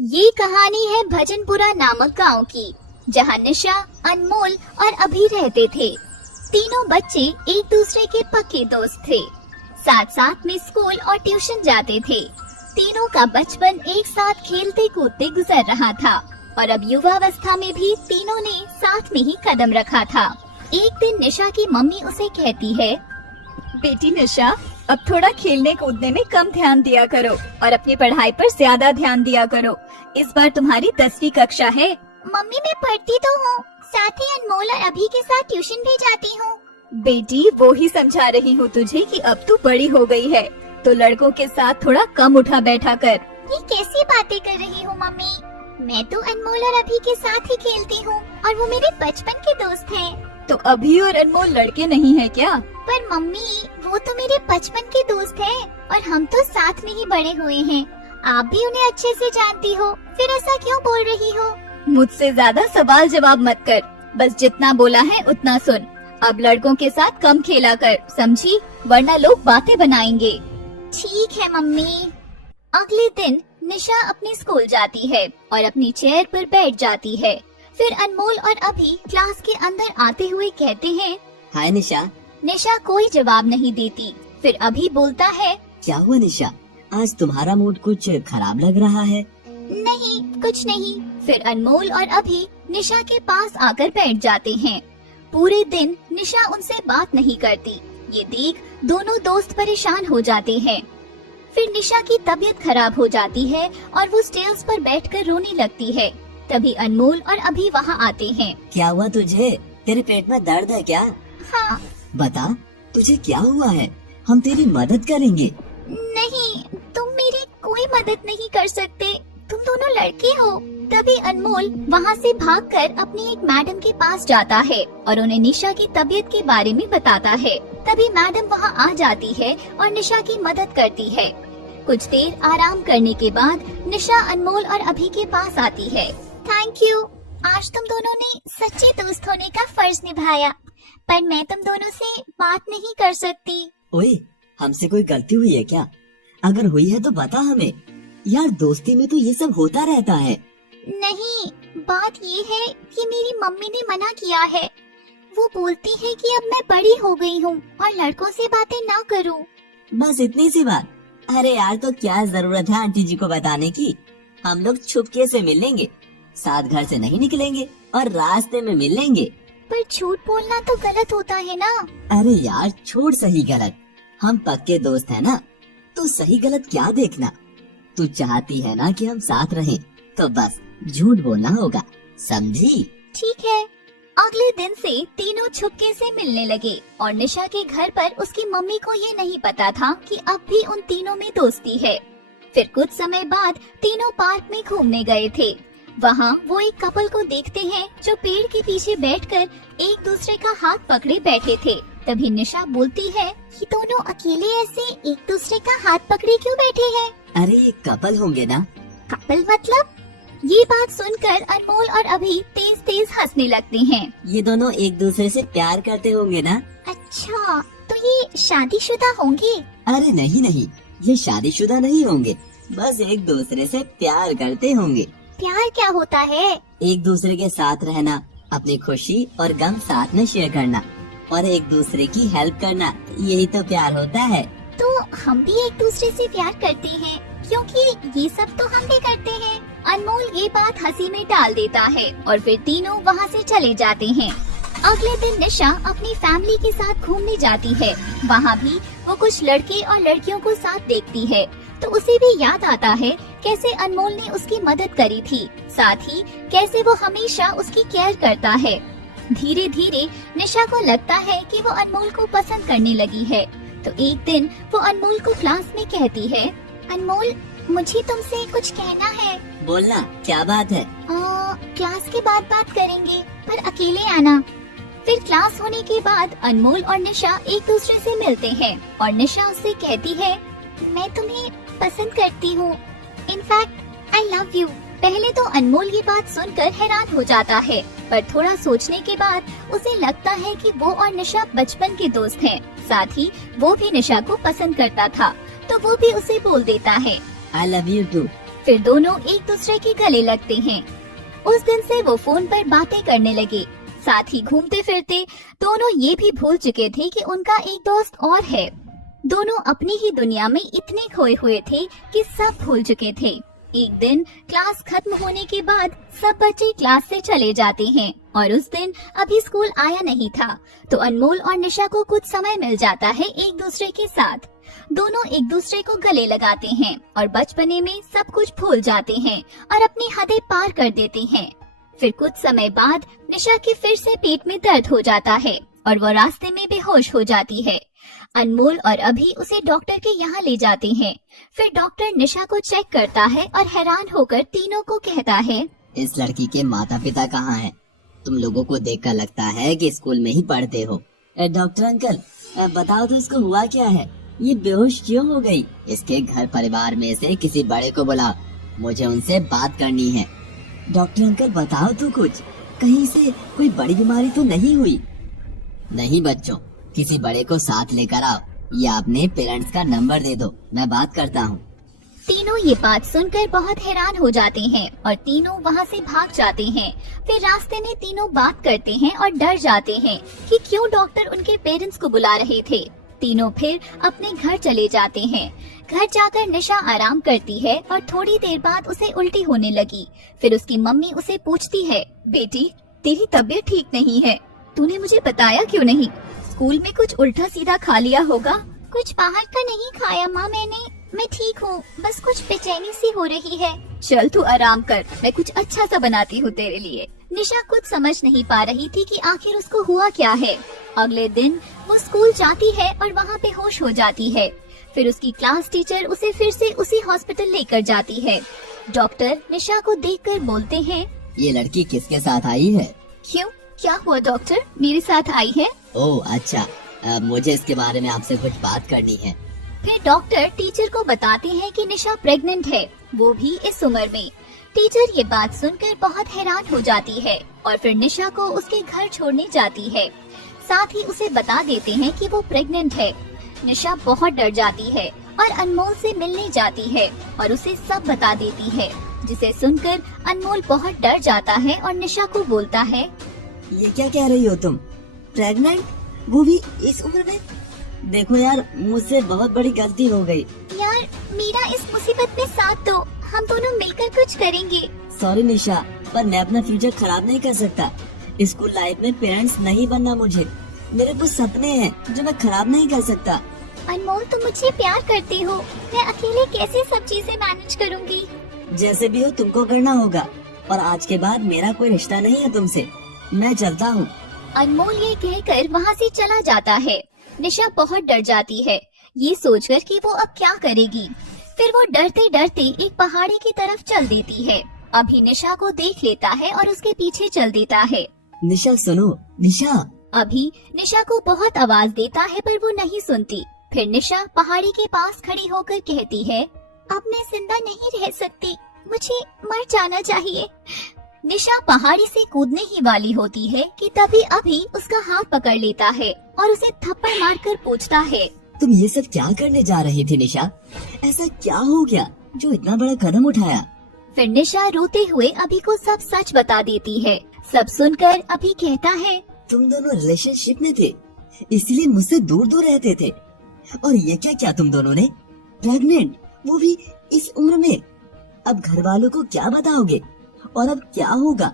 ये कहानी है भजनपुरा नामक गांव की, जहां निशा, अनमोल और अभी रहते थे। तीनों बच्चे एक दूसरे के पक्के दोस्त थे। साथ साथ में स्कूल और ट्यूशन जाते थे। तीनों का बचपन एक साथ खेलते कूदते गुजर रहा था और अब युवावस्था में भी तीनों ने साथ में ही कदम रखा था। एक दिन निशा की मम्मी उसे कहती है, बेटी निशा, अब थोड़ा खेलने कूदने में कम ध्यान दिया करो और अपनी पढ़ाई पर ज्यादा ध्यान दिया करो। इस बार तुम्हारी 10वीं कक्षा है। मम्मी मैं पढ़ती तो हूँ, साथ ही अनमोल और अभी के साथ ट्यूशन भी जाती हूँ। बेटी वो ही समझा रही हूँ तुझे कि अब तू बड़ी हो गई है, तो लड़कों के साथ थोड़ा कम उठा बैठा कर। ये कैसी बातें कर रही हो मम्मी? मैं तो अनमोल और अभी के साथ ही खेलती हूँ और वो मेरे बचपन के दोस्त हैं। तो अभी और अनमोल लड़के नहीं है क्या? पर मम्मी वो तो मेरे बचपन के दोस्त हैं और हम तो साथ में ही बड़े हुए हैं। आप भी उन्हें अच्छे से जानती हो, फिर ऐसा क्यों बोल रही हो? मुझसे ज्यादा सवाल जवाब मत कर, बस जितना बोला है उतना सुन। अब लड़कों के साथ कम खेला कर, समझी? वरना लोग बातें बनाएंगे। ठीक है मम्मी। अगले दिन निशा अपने स्कूल जाती है और अपनी चेयर पर बैठ जाती है। फिर अनमोल और अभी क्लास के अंदर आते हुए कहते हैं, हाय निशा। निशा कोई जवाब नहीं देती। फिर अभी बोलता है, क्या हुआ निशा, आज तुम्हारा मूड कुछ खराब लग रहा है? नहीं कुछ नहीं। फिर अनमोल और अभी निशा के पास आकर बैठ जाते हैं। पूरे दिन निशा उनसे बात नहीं करती। ये देख दोनों दोस्त परेशान हो जाते हैं। फिर निशा की तबीयत खराब हो जाती है और वो स्टेयर्स पर बैठकर रोने लगती है। तभी अनमोल और अभी वहाँ आते हैं। क्या हुआ तुझे? तेरे पेट में दर्द है क्या? हाँ। बता तुझे क्या हुआ है, हम तेरी मदद करेंगे। नहीं, तुम मेरी कोई मदद नहीं कर सकते, तुम दोनों लड़के हो। तभी अनमोल वहाँ से भागकर अपनी एक मैडम के पास जाता है और उन्हें निशा की तबीयत के बारे में बताता है। तभी मैडम वहाँ आ जाती है और निशा की मदद करती है। कुछ देर आराम करने के बाद निशा अनमोल और अभी के पास आती है। थैंक यू, आज तुम दोनों ने सच्चे दोस्त होने का फर्ज निभाया, पर मैं तुम दोनों से बात नहीं कर सकती। ओए, हमसे कोई गलती हुई है क्या? अगर हुई है तो बता हमें। यार दोस्ती में तो ये सब होता रहता है। नहीं, बात ये है कि मेरी मम्मी ने मना किया है। वो बोलती है कि अब मैं बड़ी हो गई हूँ और लड़कों से बातें ना करूँ। बस इतनी सी बात? अरे यार, तो क्या जरूरत है आंटी जी को बताने की? हम लोग छुपके से मिल लेंगे, साथ घर से नहीं निकलेंगे और रास्ते में मिल लेंगे। पर झूठ बोलना तो गलत होता है ना? अरे यार छोड़ सही गलत, हम पक्के दोस्त हैं ना, तो सही गलत क्या देखना। तू चाहती है ना कि हम साथ रहें, तो बस झूठ बोलना होगा, समझी? ठीक है। अगले दिन से तीनों छुपके से मिलने लगे और निशा के घर पर उसकी मम्मी को ये नहीं पता था कि अब भी उन तीनों में दोस्ती है। फिर कुछ समय बाद तीनों पार्क में घूमने गए थे। वहाँ वो एक कपल को देखते हैं जो पेड़ के पीछे बैठकर एक दूसरे का हाथ पकड़े बैठे थे। तभी निशा बोलती है, ये दोनों अकेले ऐसे एक दूसरे का हाथ पकड़े क्यों बैठे हैं? अरे ये कपल होंगे ना। कपल मतलब? ये बात सुनकर अनमोल और अभी तेज तेज हंसने लगते हैं। ये दोनों एक दूसरे से प्यार करते होंगे ना। अच्छा, तो ये शादीशुदा होंगे? अरे नहीं नहीं, ये शादीशुदा नहीं होंगे, बस एक दूसरे से प्यार करते होंगे। प्यार क्या होता है? एक दूसरे के साथ रहना, अपनी खुशी और गम साथ में शेयर करना और एक दूसरे की हेल्प करना, यही तो प्यार होता है। तो हम भी एक दूसरे से प्यार करते हैं, क्योंकि ये सब तो हम भी करते हैं। अनमोल ये बात हंसी में डाल देता है और फिर तीनों वहाँ से चले जाते हैं। अगले दिन निशा अपनी फैमिली के साथ घूमने जाती है। वहाँ भी वो कुछ लड़के और लड़कियों को साथ देखती है, तो उसे भी याद आता है कैसे अनमोल ने उसकी मदद करी थी, साथ ही कैसे वो हमेशा उसकी केयर करता है। धीरे धीरे निशा को लगता है कि वो अनमोल को पसंद करने लगी है। तो एक दिन वो अनमोल को क्लास में कहती है, अनमोल मुझे तुमसे कुछ कहना है। बोलना, क्या बात है? क्लास के बाद बात करेंगे, पर अकेले आना। फिर क्लास होने के बाद अनमोल और निशा एक दूसरे से मिलते हैं और निशा उससे कहती है, मैं तुम्हें पसंद करती हूँ, इनफैक्ट आई लव यू। पहले तो अनमोल ये बात सुनकर हैरान हो जाता है, पर थोड़ा सोचने के बाद उसे लगता है कि वो और निशा बचपन के दोस्त हैं। साथ ही वो भी निशा को पसंद करता था, तो वो भी उसे बोल देता है, आई लव यू टू। फिर दोनों एक दूसरे के गले लगते हैं। उस दिन से वो फोन पर बातें करने लगे। साथ ही घूमते फिरते दोनों ये भी भूल चुके थे कि उनका एक दोस्त और है। दोनों अपनी ही दुनिया में इतने खोए हुए थे कि सब भूल चुके थे। एक दिन क्लास खत्म होने के बाद सब बच्चे क्लास से चले जाते हैं और उस दिन अभी स्कूल आया नहीं था, तो अनमोल और निशा को कुछ समय मिल जाता है एक दूसरे के साथ। दोनों एक दूसरे को गले लगाते हैं और बचपने में सब कुछ भूल जाते हैं और अपनी हदें पार कर देते हैं। फिर कुछ समय बाद निशा के फिर से पेट में दर्द हो जाता है और वो रास्ते में बेहोश हो जाती है। अनमोल और अभी उसे डॉक्टर के यहाँ ले जाते हैं। फिर डॉक्टर निशा को चेक करता है और हैरान होकर तीनों को कहता है, इस लड़की के माता पिता कहाँ हैं? तुम लोगों को देखकर लगता है कि स्कूल में ही पढ़ते हो। डॉक्टर अंकल, बताओ तो इसको हुआ क्या है? ये बेहोश क्यों हो गई? इसके घर परिवार में से किसी बड़े को बुलाओ, मुझे उनसे बात करनी है। डॉक्टर अंकल बताओ तो कुछ, कहीं से कोई बड़ी बीमारी तो नहीं हुई? नहीं बच्चों, किसी बड़े को साथ लेकर आओ या अपने पेरेंट्स का नंबर दे दो, मैं बात करता हूँ। तीनों ये बात सुनकर बहुत हैरान हो जाते हैं और तीनों वहाँ से भाग जाते हैं। फिर रास्ते में तीनों बात करते हैं और डर जाते हैं कि क्यों डॉक्टर उनके पेरेंट्स को बुला रहे थे। तीनों फिर अपने घर चले जाते हैं। घर जाकर निशा आराम करती है और थोड़ी देर बाद उसे उल्टी होने लगी। फिर उसकी मम्मी उसे पूछती है, बेटी तेरी तबीयत ठीक नहीं है, तूने मुझे बताया क्यों नहीं? स्कूल में कुछ उल्टा सीधा खा लिया होगा। कुछ बाहर का नहीं खाया माँ मैंने, मैं ठीक हूँ, बस कुछ बेचैनी सी हो रही है। चल तू आराम कर, मैं कुछ अच्छा सा बनाती हूँ तेरे लिए। निशा कुछ समझ नहीं पा रही थी कि आखिर उसको हुआ क्या है। अगले दिन वो स्कूल जाती है और वहाँ पे होश हो जाती है। फिर उसकी क्लास टीचर उसे फिर से उसी हॉस्पिटल लेकर जाती है। डॉक्टर निशा को देखकर बोलते हैं, ये लड़की किसके साथ आई है? क्यों, क्या हुआ डॉक्टर? मेरे साथ आई है। ओह अच्छा, मुझे इसके बारे में आपसे कुछ बात करनी है। फिर डॉक्टर टीचर को बताते हैं कि निशा प्रेग्नेंट है, वो भी इस उम्र में। टीचर ये बात सुनकर बहुत हैरान हो जाती है और फिर निशा को उसके घर छोड़ने जाती है। साथ ही उसे बता देते हैं कि वो प्रेग्नेंट है। निशा बहुत डर जाती है और अनमोल से मिलने जाती है और उसे सब बता देती है, जिसे सुनकर अनमोल बहुत डर जाता है और निशा को बोलता है, ये क्या कह रही हो तुम? प्रेग्नेंट, वो भी इस उम्र में? देखो यार, मुझसे बहुत बड़ी गलती हो गई। यार मेरा इस मुसीबत में साथ दो, हम दोनों मिलकर कुछ करेंगे। सॉरी निशा, पर मैं अपना फ्यूचर खराब नहीं कर सकता। स्कूल लाइफ में पेरेंट्स नहीं बनना मुझे। मेरे कुछ सपने हैं जो मैं खराब नहीं कर सकता। अनमोल तुम मुझे प्यार करते हो, मैं अकेले कैसे सब चीजें मैनेज करूँगी? जैसे भी हो तुमको करना होगा, और आज के बाद मेरा कोई रिश्ता नहीं है तुमसे। मैं चलता हूँ। अनमोल ये कहकर वहाँ से चला जाता है। निशा बहुत डर जाती है, ये सोचकर कि वो अब क्या करेगी। फिर वो डरते डरते एक पहाड़ी की तरफ चल देती है। अभी निशा को देख लेता है और उसके पीछे चल देता है। निशा सुनो, निशा। अभी निशा को बहुत आवाज देता है पर वो नहीं सुनती। फिर निशा पहाड़ी के पास खड़ी होकर कहती है, अब मैं जिंदा नहीं रह सकती, मुझे मर जाना चाहिए। निशा पहाड़ी से कूदने ही वाली होती है कि तभी अभी उसका हाथ पकड़ लेता है और उसे थप्पड़ मारकर पूछता है, तुम ये सब क्या करने जा रही थी निशा? ऐसा क्या हो गया जो इतना बड़ा कदम उठाया? फिर निशा रोते हुए अभी को सब सच बता देती है। सब सुनकर अभी कहता है, तुम दोनों रिलेशनशिप में थे, इसलिए मुझसे दूर दूर रहते थे। और ये क्या क्या तुम दोनों ने? प्रेग्नेंट, वो भी इस उम्र में। अब घर वालों को क्या बताओगे? और अब क्या होगा?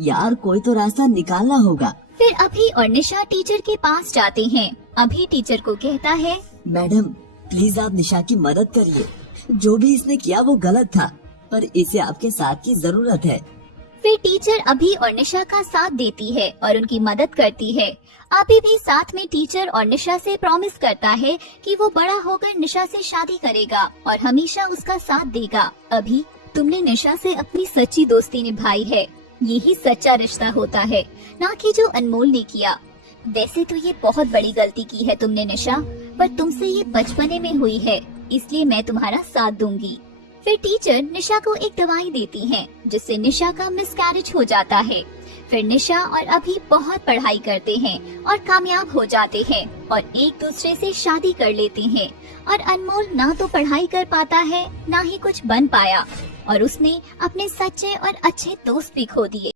यार कोई तो रास्ता निकालना होगा। फिर अभी और निशा टीचर के पास जाते हैं। अभी टीचर को कहता है, मैडम प्लीज आप निशा की मदद करिए। जो भी इसने किया वो गलत था, पर इसे आपके साथ की जरूरत है। फिर टीचर अभी और निशा का साथ देती है और उनकी मदद करती है। अभी भी साथ में टीचर और निशा से प्रॉमिस करता है कि वो बड़ा होकर निशा से शादी करेगा और हमेशा उसका साथ देगा। अभी तुमने निशा से अपनी सच्ची दोस्ती निभाई है, यही सच्चा रिश्ता होता है, ना कि जो अनमोल ने किया। वैसे तो ये बहुत बड़ी गलती की है तुमने निशा, पर तुमसे ये बचपने में हुई है, इसलिए मैं तुम्हारा साथ दूंगी। फिर टीचर निशा को एक दवाई देती हैं, जिससे निशा का मिसकैरेज हो जाता है। फिर निशा और अभी बहुत पढ़ाई करते हैं और कामयाब हो जाते हैं और एक दूसरे से शादी कर लेते हैं। और अनमोल ना तो पढ़ाई कर पाता है, ना ही कुछ बन पाया। और उसने अपने सच्चे और अच्छे दोस्त भी खो दिए।